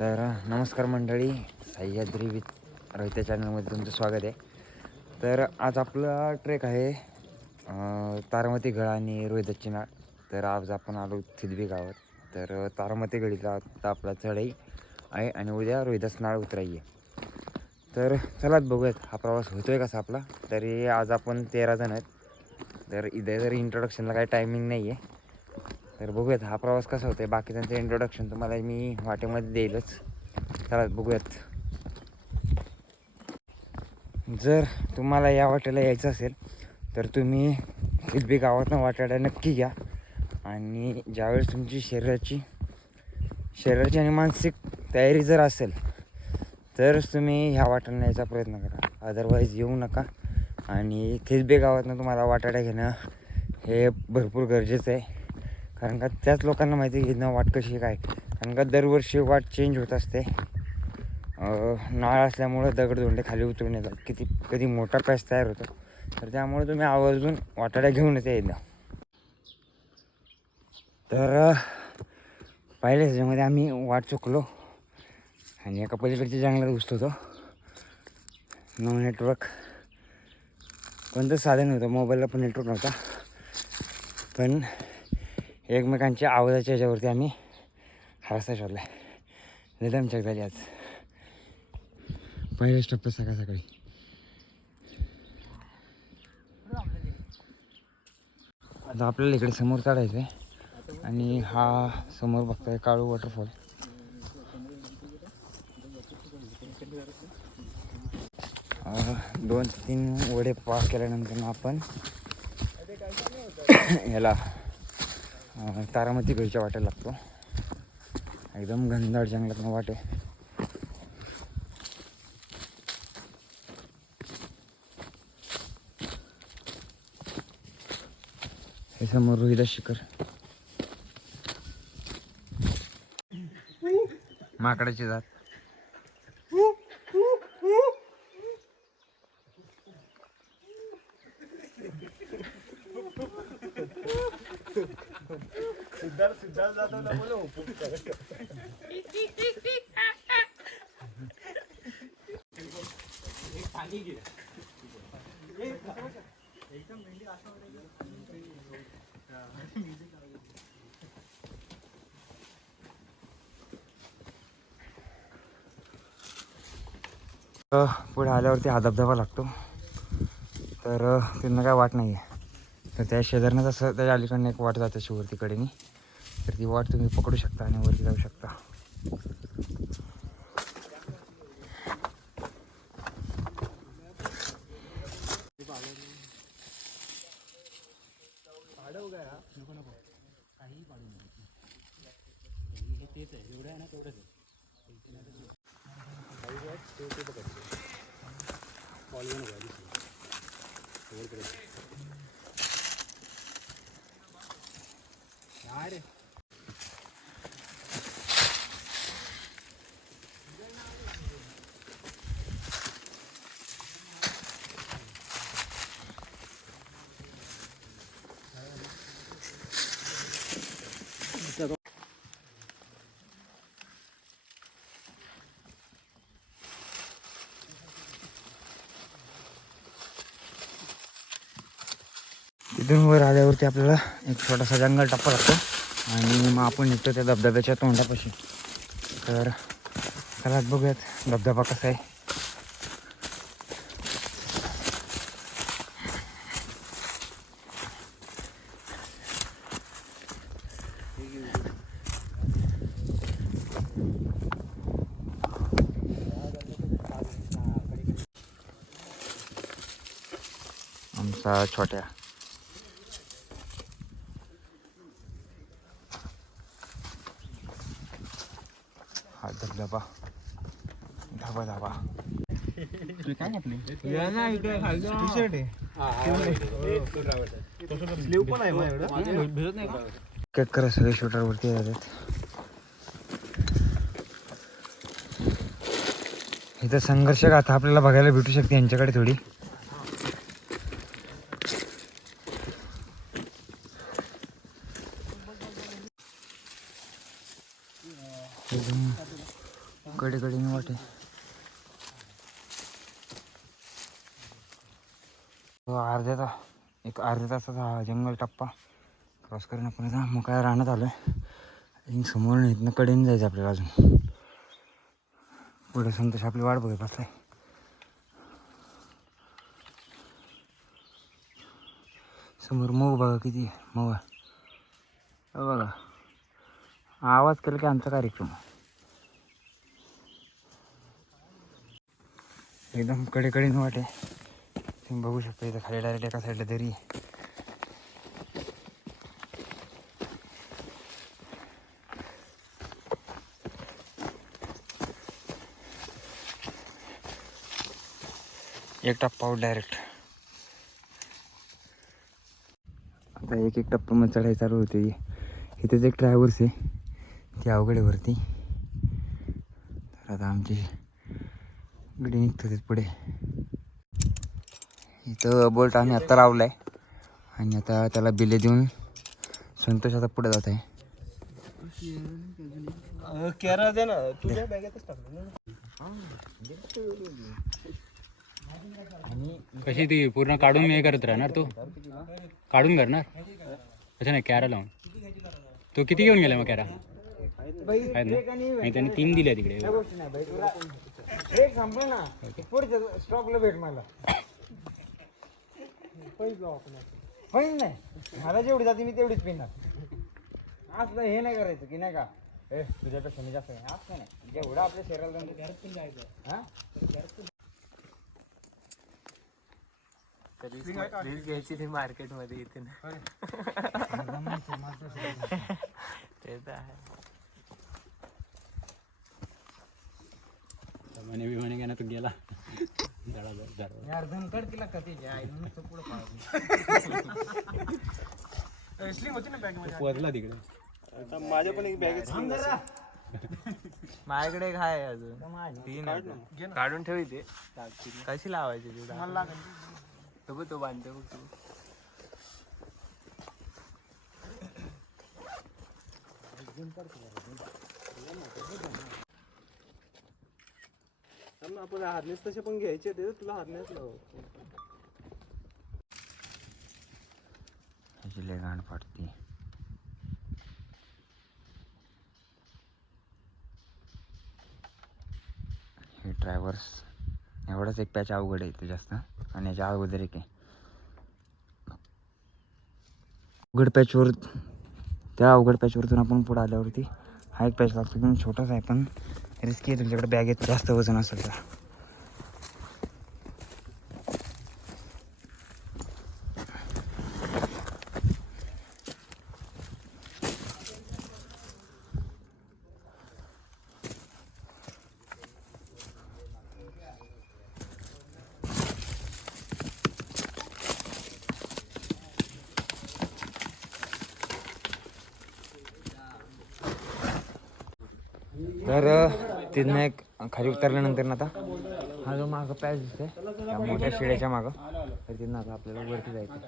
तर नमस्कार मंडळी. सह्याद्री विथ रोहित्या चॅनलमध्ये तुमचं स्वागत आहे. तर आज आपला ट्रेक आहे तारामती गड आणि रोहिदाची नाळ तर आज आपण आलो थिदबी गावात. तर तारामती गडीला आता आपला चढाई आहे आणि उद्या रोहिदास नाळ उतराई आहे. तर चलात बघूयात हा प्रवास होतो आहे कसा आपला? तरी आज आपण तेरा जण आहेत. तर इथे जरी इंट्रोडक्शनला काही टायमिंग नाही आहे तर बघूयात हा प्रवास कसा होतो आहे बाकीच्यांचं इंट्रोडक्शन तुम्हाला मी वाटेमध्ये देईलच. चला बघूयात. जर तुम्हाला या वाटेला यायचं असेल तर तुम्ही किलबी गावातनं वाट्याला नक्की घ्या आणि ज्यावेळेस तुमची शरीराची शरीराची आणि मानसिक तयारी जर असेल तरच तुम्ही ह्या वाट्याला यायचा प्रयत्न करा. अदरवाईज येऊ नका. आणि खिजबे गावातनं तुम्हाला वाटाडा घेणं हे भरपूर गरजेचं आहे. कारण का त्याच लोकांना माहिती आहे ना वाट कशी काय. कारण का दरवर्षी वाट चेंज होत असते. नाळ असल्यामुळं दगडधोंडे खाली उतरून येतात. किती कधी मोठा पॅच तयार होतो. तर त्यामुळे तुम्ही आवर्जून वाटाड्या घेऊनच एकदा. तर पहिल्या ह्याच्यामध्ये आम्ही वाट चुकलो. आणि एका पलीकडच्या जंगलात घुसतो होतो. No network. कोणतं साधन नव्हतं. मोबाईलला पण नेटवर्क नव्हता. पण एकमेकांच्या आवाजाच्या याच्यावरती आम्ही हा रस्ता शोधला आहे दमचक झाली आज. पहिलेच टप्पे सकाळ सकाळी. आता आपल्याला इकडे समोर चढायचं आहे आणि हा समोर बघताय काळू वॉटरफॉल दोन ते तीन वडे पार केल्यानंतर आपण याला तारामती गडीच्या वाटेला लागतो. एकदम घनदाट जंगलात वाटे. हे समोर रोहिदा शिखर. माकडाची जात. पुढे आल्यावरती हा धबधबा लागतो. तर त्यांना काय वाट नाही आहे तर त्या शेजारनं तसं त्या अलीकडनं एक वाट जाते शिवरतीकडेनी तर ती वाट तुम्ही पकडू शकता आणि वरती जाऊ शकता. तिथून वर आल्यावरती आपल्याला एक छोटासा जंगल टप्पा लागतो. आणि मग आपण निघतो त्या धबधब्याच्या तोंडापाशी. तर चला बघूयात धबधबा कसा आहे. आमचा छोट्या हा धबधबा धाबा धाबा कट करा सगळे शूटरवरती येतात. इथं संघर्ष गाथा आपल्याला बघायला भेटू शकते यांच्याकडे थोडी एकदम कडे कडे वाटे तो अर्ध्या ता एक अर्ध्या तासाचा हा जंगल टप्पा. क्रॉस करून आपण आता मग काय राहण्यात आलो आहे समोर इथनं कडेन जायचं आपल्याला अजून. पुढे संतोष आपली वाट बघत बसलाय. समोर मऊ बघा किती मऊ बघा. आवाज केला की आमचा कार्यक्रम. एकदम कडे वाटे तुम्ही बघू शकता इथं खाली डायरेक्ट एका साईडला दरी एक टप्पा डायरेक्ट आता एक एक टप्पा मग चढाई चालू होते. इथेच एक ड्रायव्हर्स आहे ती अवघड वरती. तर आता आमची गडी निघतो तिथे पुढे. इथं बोल्ट आम्ही आत्ता लावला आहे आणि आता त्याला बिले देऊन संतोष आता पुढे जात आहे कॅरा दे ना. तुझ्या बॅगेतच टाकलं आणि कशी ती पूर्ण काढून मी हे करत राहणार तो? काढून करणार अच्छा नाही कॅरा लावून. तो किती घेऊन गेला मग कॅरा? नाही त्याने तीन दिले तिकडे. संपलं ना. पुढच्या स्टॉपला भेट मला. पण नाही. मला जेवढी जाते मी तेवढीच पिणार. असं हे नाही करायचं की नाही का? ए तुझ्यापेक्षा मी जास्त नाही. असं नाही. जेवढं आपल्या शरीराला जमतं. घरात पण जायचं. हा? रील घ्यायची ती मार्केटमध्ये इथे ते तर आहे. म्हणे विमाने घ्या ना तू गेला. जरा जरा जरा यार धनकड तिला का त्याच्या आई नुसतं पुढं पाहिजे होती ना बॅग पोचला तिकडे. माझ्या पण एक बॅग माझ्याकडे एक आहे अजून. तीन आहेत. काढून. ठेवी ते कशी लावायची ती तो बघ तो बांधतो बघ तू. आपण हार्नेस तसे पण घ्यायचे ते तुला हार्नेस लाव. ह्याची लय घाण फाटते हे ड्रायव्हर्स एवढाच एक पॅच अवघड आहे ते जास्त. आणि याच्या अगोदर एक आहे. अवघड पॅचवर त्या अवघड पॅचवरतून आपण पुढे आल्यावरती हा एक पॅच लागतो. पण छोटासा आहे पण रिस्की आहे तुमच्याकडे बॅगेत जास्त वजन असेल तर. तिथनं एक खाली उतरल्यानंतर ना आता हा जो मागं पॅच दिसतोय त्या मोठ्या शिड्याच्या मागं तर तिथनं आता आपल्याला वरती जायचं.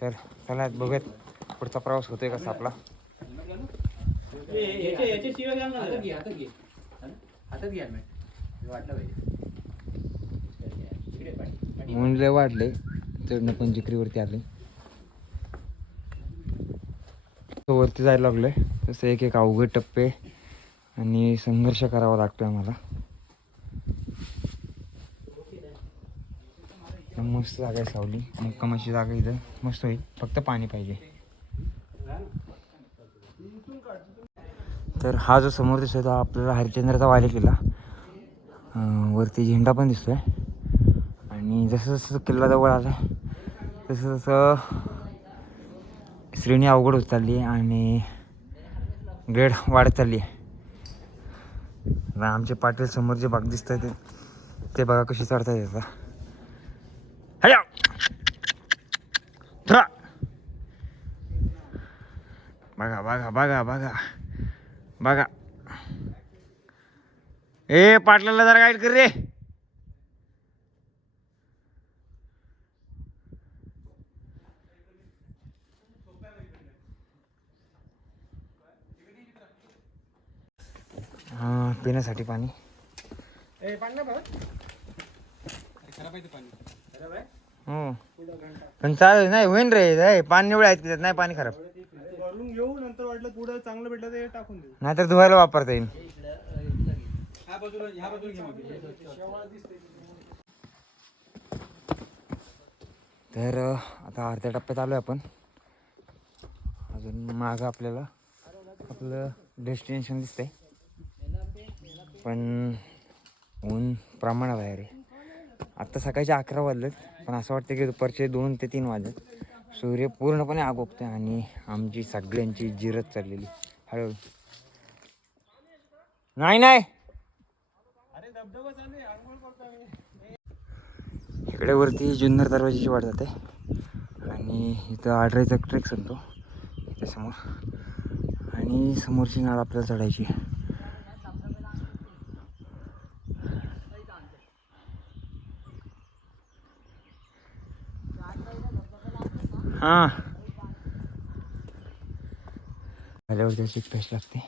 तर चला बघूयात पुढचा प्रवास होतोय कसा आपला. ऊन लय वाढले चढणं पण जिकरीवरती आले वरती जायला लागलोय. तसं एक एक अवघड टप्पे. आणि संघर्ष करावा लागतो आहे आम्हाला मस्त जागा आहे सावली. मुक्कामाची जागा इथं. मस्त होईल. फक्त पाणी पाहिजे. तर हा जो समोर दिसतोय तो आपल्याला हरिश्चंद्राचा वाले किल्ला. वरती झेंडा पण दिसतोय. आणि जसं जसं किल्ला जवळ आला तसं तसं श्रेणी अवघड होत चालली आहे आणि ग्रेड वाढत चालली आहे. आता आमचे पाटील समोर जे बाग दिसत ते ते बघा कशी चढता येत हया बघा बघा बघा बघा. बघा. ए पाटलाला जरा गाईड कर रे. पिण्यासाठी पाणी. हो. पण चालेल नाही होईन रे. नाही पाणी एवढं आहेत की त्यात नाही पाणी खराब. भरून घेऊ नंतर वाटलं पुढं चांगलं भेटलं ते टाकून देऊ. नाहीतर धुवायला वापरता येईल तर आता अर्ध्या टप्प्यात आलो आपण. अजून मागं आपल्याला आपलं डेस्टिनेशन दिसतंय. पण ऊन प्रमाणात आहे रे. आत्ता सकाळचे अकरा वाजलेत पण असं वाटतं की दुपारचे दोन ते तीन वाजत सूर्य पूर्णपणे आगोपते आणि आमची सगळ्यांची जिरत चाललेली. हळूहळू. नाही नाही. इकडे वरती जुन्नर दरवाजाची वाट जाते. आणि इथं आडराईचा ट्रेक सांगतो इथे समोर. आणि समोरची नाळ आपल्याला चढायची हां. आल्यावर त्याची पेस्ट लागते.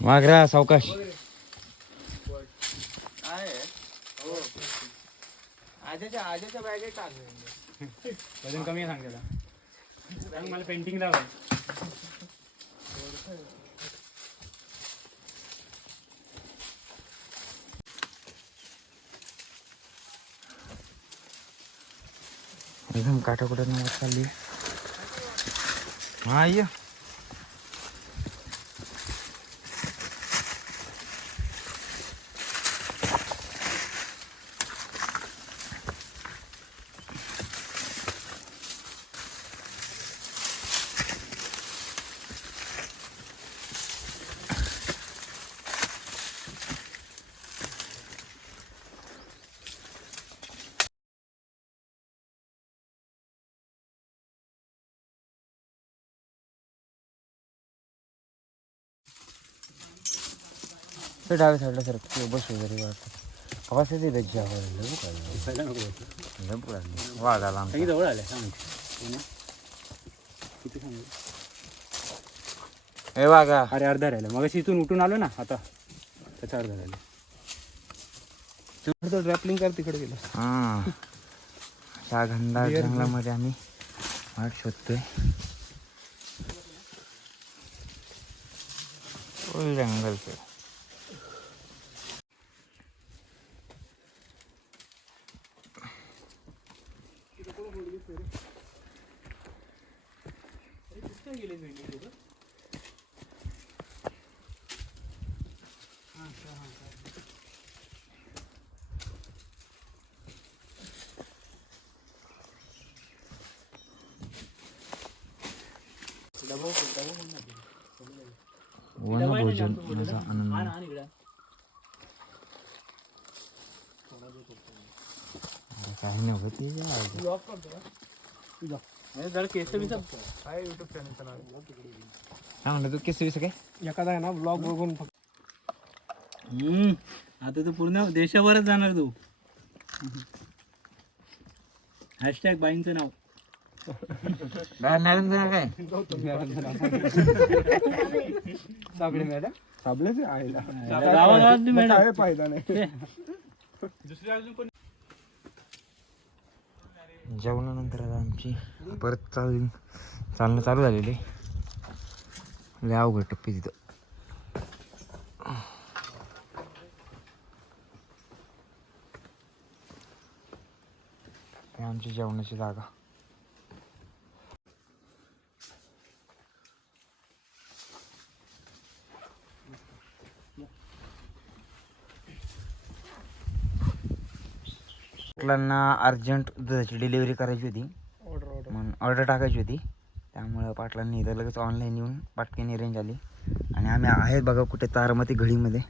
मागरा सावकाश. आहे हो आजच्या आजच्या बॅगेत टाकले वजन कमी आहे सांग त्याला सांग मला पेंटिंग लावा एकदम काटाकुटा नावात चालली. हा ये. ते डाव्या साईडला सर ते बस वगैरे वाटतं आवाज येते त्याची आवाज वाद आला आमचा. जवळ आलं सांग किती सांग? ए वागा अरे अर्धा राहिला मग इथून उठून आलो ना आता. त्याचा अर्धा राहिला तो ट्रॅपलिंग कर तिकडे गेलो. हा त्या घनदाट जंगलामध्ये आम्ही वाट शोधतोय. फुल जंगल पे वनभोजन माझा आनंद काही नाही होत काय म्हणलं तू केस विस काय एखादा आहे ना ब्लॉग बघून फक्त आता तर पूर्ण देशावरच जाणार तू हॅशटॅग बाईंचं नाव मॅडम काय? साबळे मॅडम? साबळेच मॅडम. काय फायदा नाही. जेवणानंतर आता आमची परत चाल चालणं चालू झालेली. लय अवघड टप्पी तिथं. आमची जेवणाची जागा. मुलांना अर्जंट दुधाची डिलिव्हरी करायची होती. ऑर्डर ऑर्डर म्हणून ऑर्डर टाकायची होती. त्यामुळं पाटलांनी इथं लगेच ऑनलाईन येऊन पाटकीने अरेंज आली आणि आम्ही आहेत बघा कुठे तारमती घडीमध्ये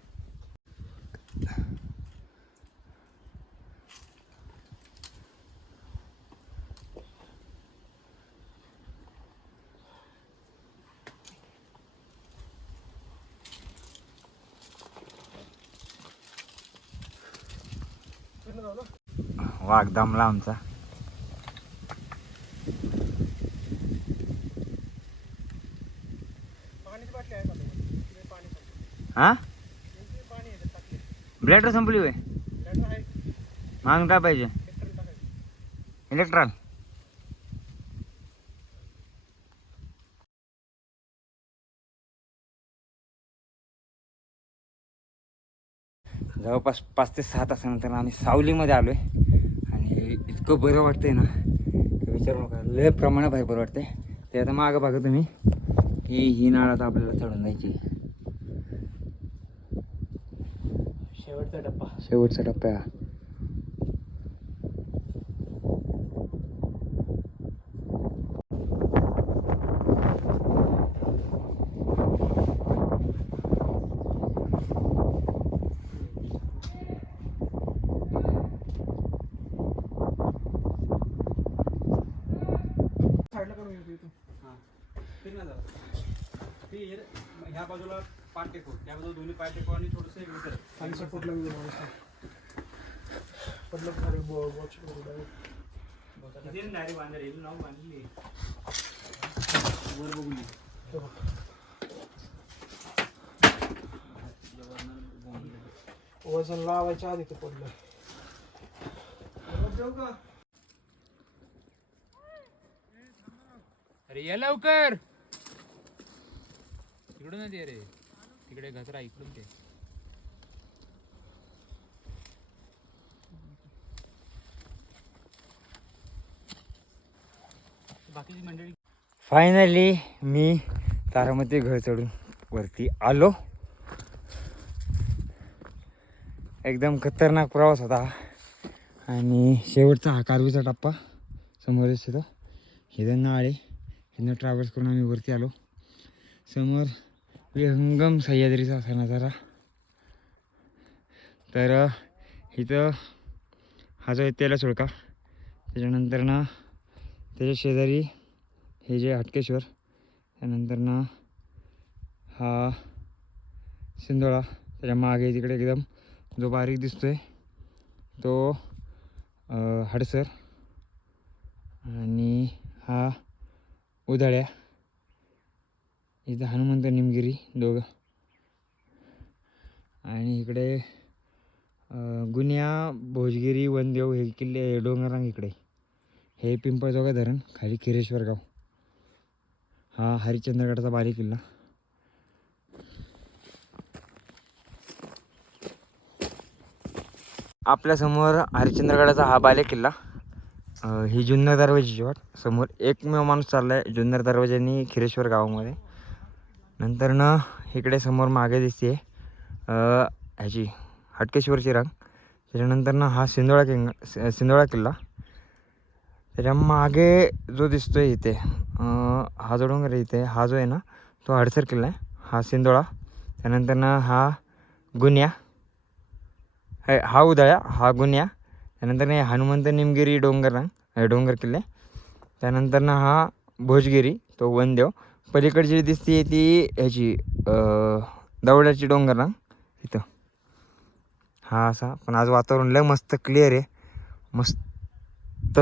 वाघ दमला आमचा हा? ब्लॅटर संपली होय. मग काय पाहिजे? इलेक्ट्रॉल जवळपास पाच ते सहा तासानंतर आम्ही सावलीमध्ये आलो आहे इतकं बरं वाटतंय ना. विचारू नका. लय प्रमाणात बाहेर बरं वाटतंय. ते आता मागं बघा तुम्ही. की ही नाळ आता आपल्याला चढून जायची शेवटचा डब्बा शेवटचा टप्पा. हा. ह्या बाजूला पाठ टेकव त्या बाजूला दोन्ही टेकव आणि थोडंसं सपोर्टला पडलं खाली किती रे? नाव बांधली वर बघून. वजन लावायच्या आधी ते पडलं अरे ये लवकर इकडून ते रे. तिकडे घसरा इकडून ते बाकीची मंडळी फायनली मी तारामती घर चढून वरती आलो. एकदम खतरनाक प्रवास होता. आणि शेवटचा हा कारवीचा टप्पा. समोर दिसतो. हिथं नाळे. हिथं ट्रॅव्हल्स करून आम्ही वरती आलो. समोर विहंगम सह्याद्रीचा असा नजारा तर इथं हा जो आहे तेला सुळका त्याच्यानंतर ना त्याच्या शेजारी हे जे हटकेश्वर त्यानंतर ना हा सिंदोळा त्याच्यामागे तिकडे एकदम जो बारीक दिसतोय तो हडसर आणि हा उधाळ्या. इथं हनुमंत निमगिरी दोघं. आणि इकडे अं, गुन्ह्या भोजगिरी वनदेव हे किल्ले डोंगरांग इकडे. हे पिंपळजोगा धरण खाली किरेश्वर गाव. हा हरिश्चंद्रगडचा बारी किल्ला. आपल्यासमोर हरिश्चंद्रगडाचा हा बाले किल्ला. ही जुन्नर दरवाजाची वाट. समोर एकमेव माणूस चालला आहे जुन्नर दरवाजानी खिरेश्वर गावामध्ये. नंतर ना इकडे समोर मागे दिसते ह्याची हटकेश्वरची रांग. त्याच्यानंतर ना हा सिंदोळा किंग सिंदोळा किल्ला. त्याच्यामागे जो दिसतो आहे इथे हा जो डोंगर इथे हा जो आहे ना तो हडसर किल्ला आहे. हा सिंदोळा. त्यानंतर ना हा गुन्ह्या. हे हा उदळ्या हा गुन्ह्या. त्यानंतर ना हनुमंत निमगिरी डोंगररांग हे डोंगर किल्ले. त्यानंतर ना हा भोजगिरी तो वनदेव. पलीकडची दिसते ती ह्याची दवड्याची डोंगर ना इथं. हा असा पण आज वातावरण लय मस्त क्लिअर आहे. मस्त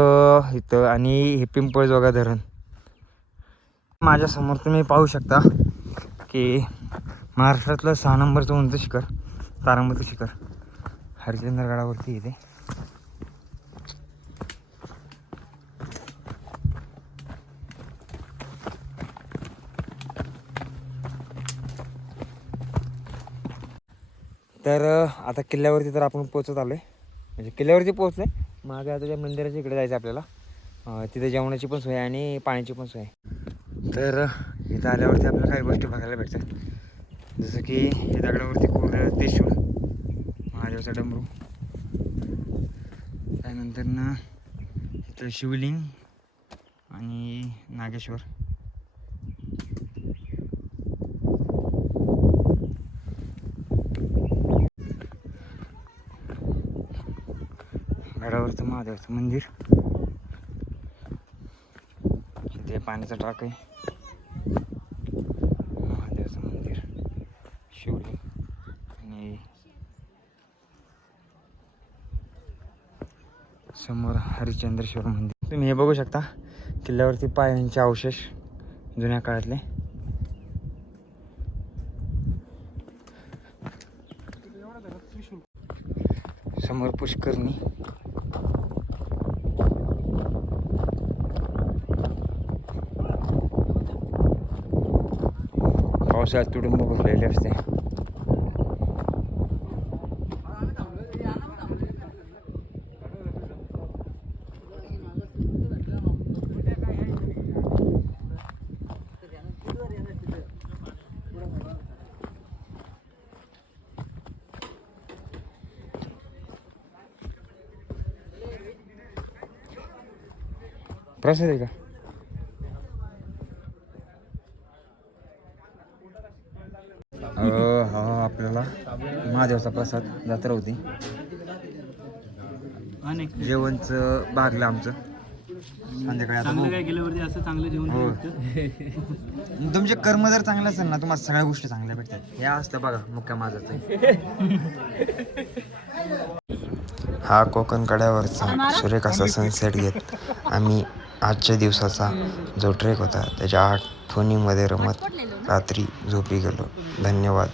इथं आणि हे पिंपळजोगा धरण. माझ्यासमोर तुम्ही पाहू शकता की महाराष्ट्रातलं सहा नंबरचं उंच शिखर तारामती शिखर. हरिश्चंद्रगडावरती येते तर आता किल्ल्यावरती तर आपण पोचत आलो आहे म्हणजे किल्ल्यावरती पोचलो आहे मागे आता त्या मंदिराच्या इकडे जायचं आपल्याला तिथे जेवणाची पण सोय आणि पाण्याची पण सोय तर इथं आल्यावरती आपल्याला काही गोष्टी बघायला भेटतात. जसं की हे दगडावरती कोरलेलं त्रिशूळ महादेवाचा डमरू त्यानंतर ना इथं शिवलिंग आणि नागेश्वर. महादेवाचं मंदिर. इथे पाण्याचा टाक आहे. महादेवाचं मंदिर. शिवलिंग. आणि समोर हरिश्चंद्रेश्वर मंदिर. तुम्ही हे बघू शकता किल्ल्यावरती पायांचे अवशेष जुन्या काळातले. समोर पुष्करणी. पावसाळ्यात तुडुंब भरलेले असते प्रसाद आहे का अं, हा आपल्याला महादेवाचा प्रसाद जत्रा होती. जेवणचं भागलं आमचं. संध्याकाळी आता बघू. गेल्यावरती असं चांगलं जेवण हो. तुमचे कर्म जर चांगले असेल ना तुम्हाला सगळ्या गोष्टी चांगल्या भेटतात. हे असतं बघा मुक्का माझा हा कोकण कड्यावरचा सुरेख असा सनसेट घेत आम्ही आजच्या दिवसाचा जो ट्रेक होता त्याच्या आठवणीमध्ये रमत रात्री झोपी गेलो. धन्यवाद.